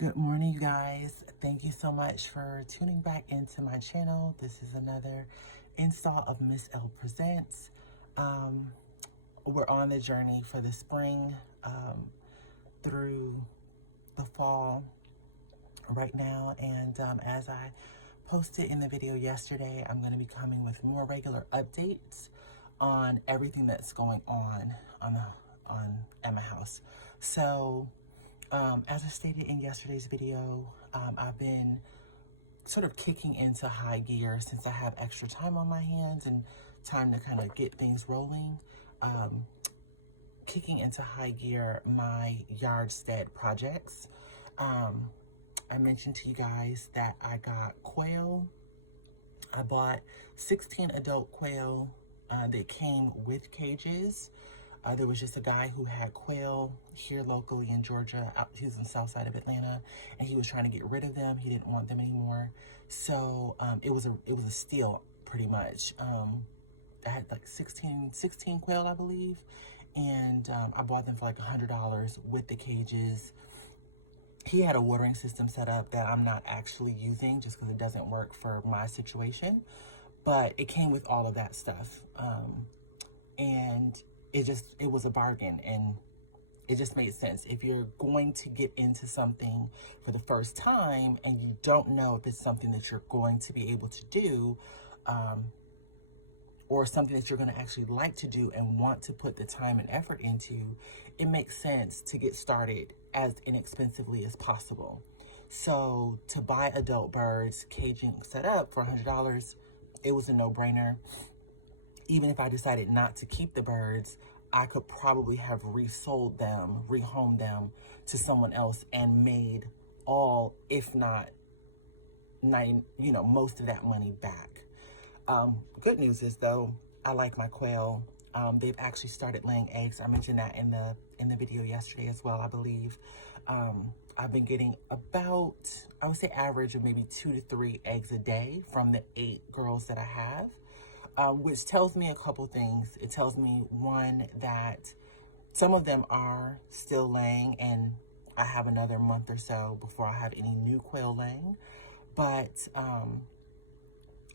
Good morning, you guys. Thank you so much for tuning back into my channel. This is another install of Msellepresents. We're on the journey for the spring through the fall right now, and as I posted in the video yesterday, I'm going to be coming with more regular updates on everything that's going on at my house. So as I stated in yesterday's video, I've been sort of kicking into high gear since I have extra time on my hands and time to kind of get things rolling. Kicking into high gear my Yardstead projects. I mentioned to you guys that I got quail. I bought 16 adult quail that came with cages. There was just a guy who had quail here locally in Georgia. He was on the south side of Atlanta, and he was trying to get rid of them. He didn't want them anymore. So it was a steal, pretty much. I had like 16 quail, I believe, and I bought them for like $100 with the cages. He had a watering system set up that I'm not actually using just because it doesn't work for my situation, but it came with all of that stuff, and it was a bargain, and it just made sense. If you're going to get into something for the first time and you don't know if it's something that you're going to be able to do, or something that you're going to actually like to do and want to put the time and effort into, it makes sense to get started as inexpensively as possible. So to buy adult birds, caging set up for $100, it was a no-brainer. Even if I decided not to keep the birds, I could probably have resold them, rehomed them to someone else and made all, if not 90, most of that money back. Good news is though, I like my quail. They've actually started laying eggs. I mentioned that in the video yesterday as well, I believe. I've been getting about, I would say average of maybe 2 to 3 eggs a day from the 8 girls that I have. Which tells me a couple things. It tells me, one, that some of them are still laying, and I have another month or so before I have any new quail laying. But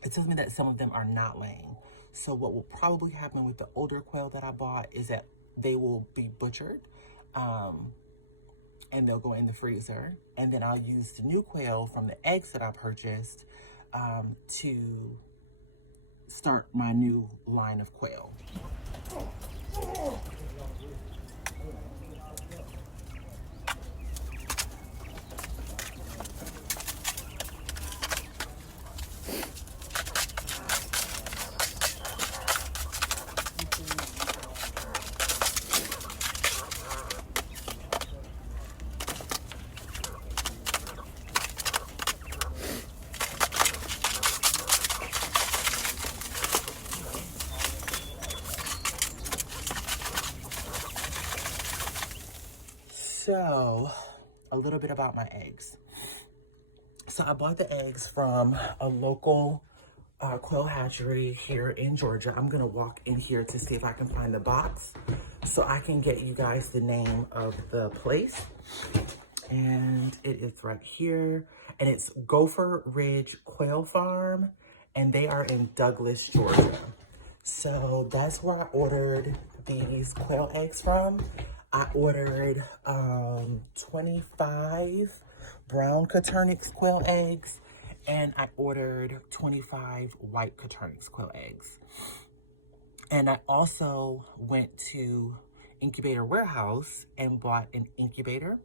it tells me that some of them are not laying. So what will probably happen with the older quail that I bought is that they will be butchered, and they'll go in the freezer. And then I'll use the new quail from the eggs that I purchased to start my new line of quail. So, a little bit about my eggs. So I bought the eggs from a local quail hatchery here in Georgia. I'm gonna walk in here to see if I can find the box so I can get you guys the name of the place. And it is right here. And it's Gopher Ridge Quail Farm, and they are in Douglas, Georgia. So that's where I ordered these quail eggs from. I ordered 25 brown Coturnix quail eggs, and I ordered 25 white Coturnix quail eggs. And I also went to Incubator Warehouse and bought an incubator.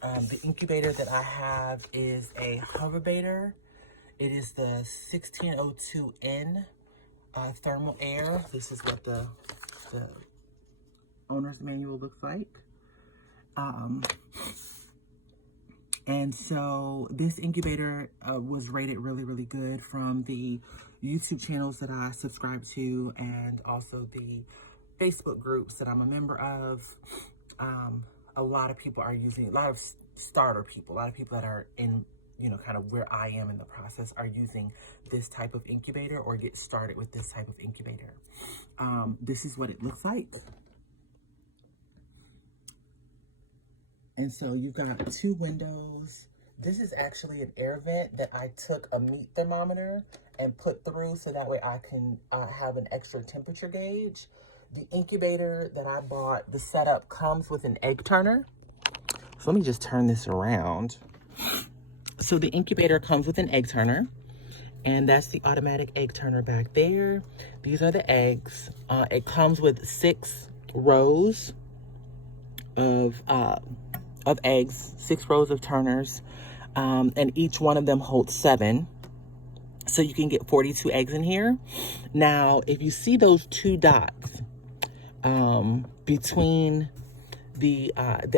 The incubator that I have is a HovaBator. It is the 1602N thermal air. This is what the owner's manual looks like. And so this incubator was rated really, really good from the YouTube channels that I subscribe to, and also the Facebook groups that I'm a member of. A lot of people are using, a lot of starter people, a lot of people that are in, kind of where I am in the process are using this type of incubator or get started with this type of incubator. This is what it looks like. And so you've got 2 windows. This is actually an air vent that I took a meat thermometer and put through so that way I can have an extra temperature gauge. The incubator that I bought, the setup comes with an egg turner. So let me just turn this around. So the incubator comes with an egg turner, and that's the automatic egg turner back there. These are the eggs. It comes with 6 rows of eggs, 6 rows of turners, and each one of them holds 7. So you can get 42 eggs in here. Now, if you see those 2 dots between the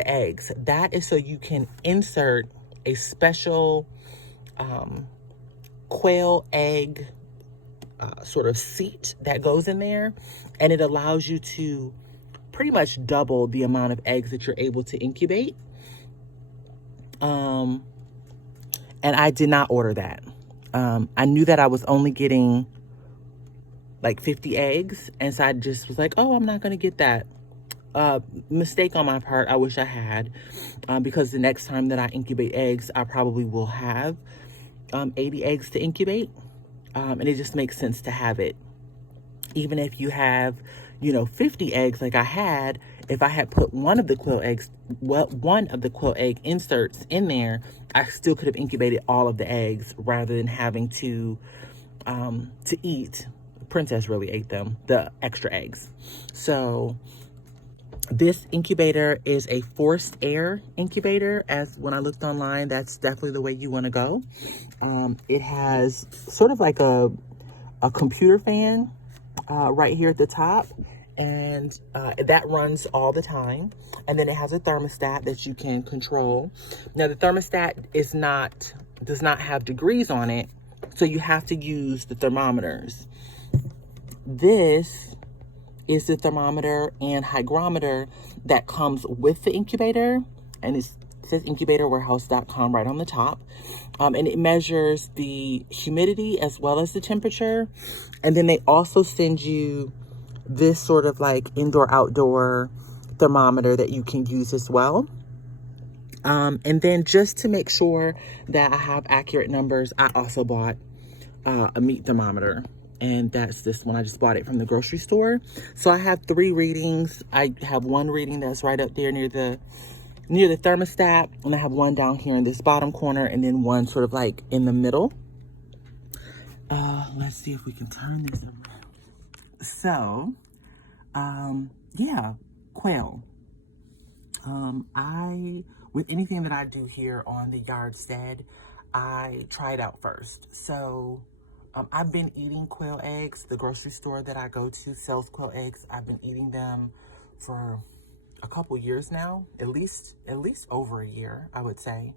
eggs, that is so you can insert a special quail egg sort of seat that goes in there, and it allows you to pretty much double the amount of eggs that you're able to incubate. And I did not order that. I knew that I was only getting like 50 eggs, and so I just was like, oh, I'm not going to get that. Mistake on my part. I wish I had, because the next time that I incubate eggs, I probably will have 80 eggs to incubate. And it just makes sense to have it. Even if you have, 50 eggs like I had, if I had put one of the quail egg inserts in there, I still could have incubated all of the eggs rather than having to eat. Princess really ate them, the extra eggs. So this incubator is a forced air incubator. As when I looked online, that's definitely the way you want to go. It has sort of like a computer fan right here at the top, and that runs all the time. And then it has a thermostat that you can control. Now the thermostat does not have degrees on it, so you have to use the thermometers. This is the thermometer and hygrometer that comes with the incubator, and it says incubatorwarehouse.com right on the top. And it measures the humidity as well as the temperature. And then they also send you this sort of like indoor-outdoor thermometer that you can use as well. And then just to make sure that I have accurate numbers, I also bought a meat thermometer. And that's this one. I just bought it from the grocery store. So I have 3 readings. I have one reading that's right up there near the thermostat, and I have one down here in this bottom corner, and then one sort of like in the middle. Let's see if we can turn this around. So, yeah, quail. With anything that I do here on the Yardstead, I try it out first. So, I've been eating quail eggs. The grocery store that I go to sells quail eggs. I've been eating them for a couple years now, at least over a year, I would say.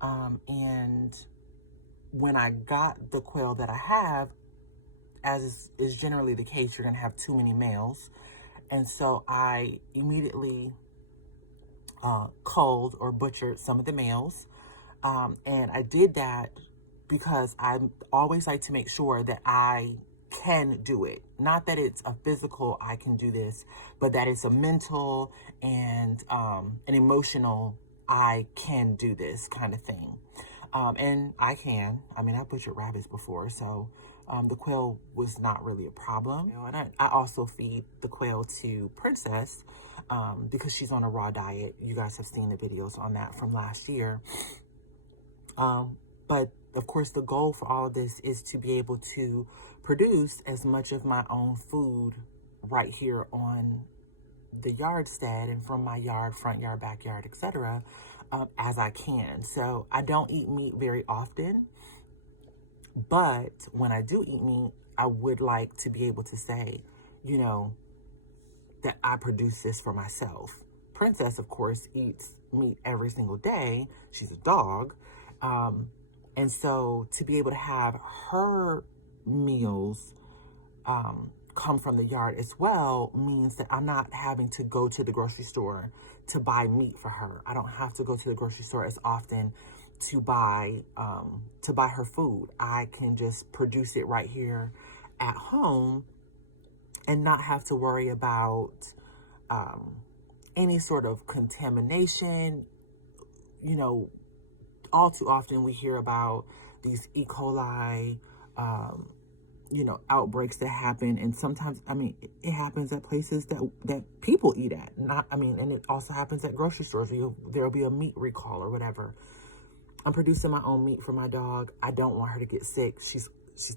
And when I got the quail that I have, as is generally the case, you're gonna have too many males. And so I immediately culled or butchered some of the males. And I did that because I always like to make sure that I can do it. Not that it's a physical, I can do this, but that it's a mental and an emotional, I can do this kind of thing. And I can. I mean, I butchered rabbits before, so the quail was not really a problem. And I also feed the quail to Princess because she's on a raw diet. You guys have seen the videos on that from last year. But of course, the goal for all of this is to be able to produce as much of my own food right here on the Yardstead and from my yard, front yard, backyard, etc., as I can. So I don't eat meat very often, but when I do eat meat, I would like to be able to say, that I produce this for myself. Princess, of course, eats meat every single day. She's a dog. And so to be able to have her meals come from the yard as well means that I'm not having to go to the grocery store to buy meat for her. I don't have to go to the grocery store as often to buy her food. I can just produce it right here at home and not have to worry about any sort of contamination, you know, all too often we hear about these E. coli, you know, outbreaks that happen. And sometimes, I mean, it happens at places that people eat at. And it also happens at grocery stores. There'll be a meat recall or whatever. I'm producing my own meat for my dog. I don't want her to get sick. She's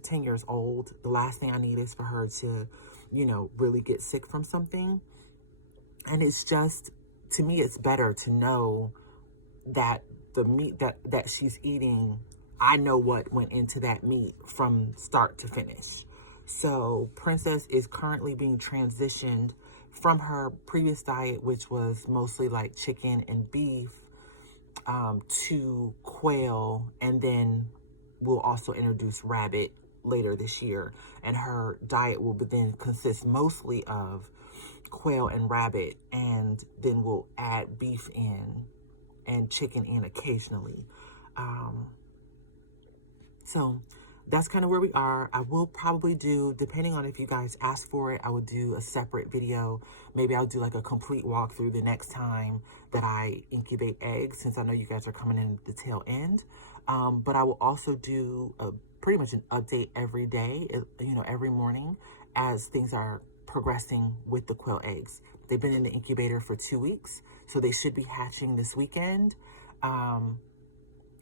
10 years old. The last thing I need is for her to, you know, really get sick from something. And it's just, to me, it's better to know that the meat that she's eating, I know what went into that meat from start to finish. So Princess is currently being transitioned from her previous diet, which was mostly like chicken and beef, to quail, and then we'll also introduce rabbit later this year. And her diet will then consist mostly of quail and rabbit, and then we'll add beef in and chicken in occasionally. So that's kind of where we are. I will probably do, depending on if you guys ask for it, I will do a separate video. Maybe I'll do like a complete walkthrough the next time that I incubate eggs, since I know you guys are coming in at the tail end. But I will also do pretty much an update every day, you know, every morning, as things are progressing with the quail eggs. They've been in the incubator for 2 weeks, so they should be hatching this weekend.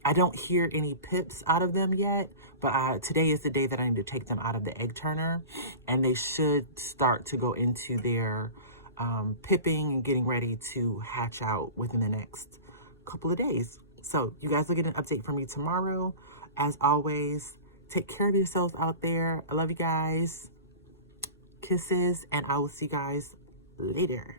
I don't hear any pips out of them yet, but today is the day that I need to take them out of the egg turner, and they should start to go into their pipping and getting ready to hatch out within the next couple of days. So you guys will get an update from me tomorrow. As always, take care of yourselves out there. I love you guys. Kisses, and I will see you guys later.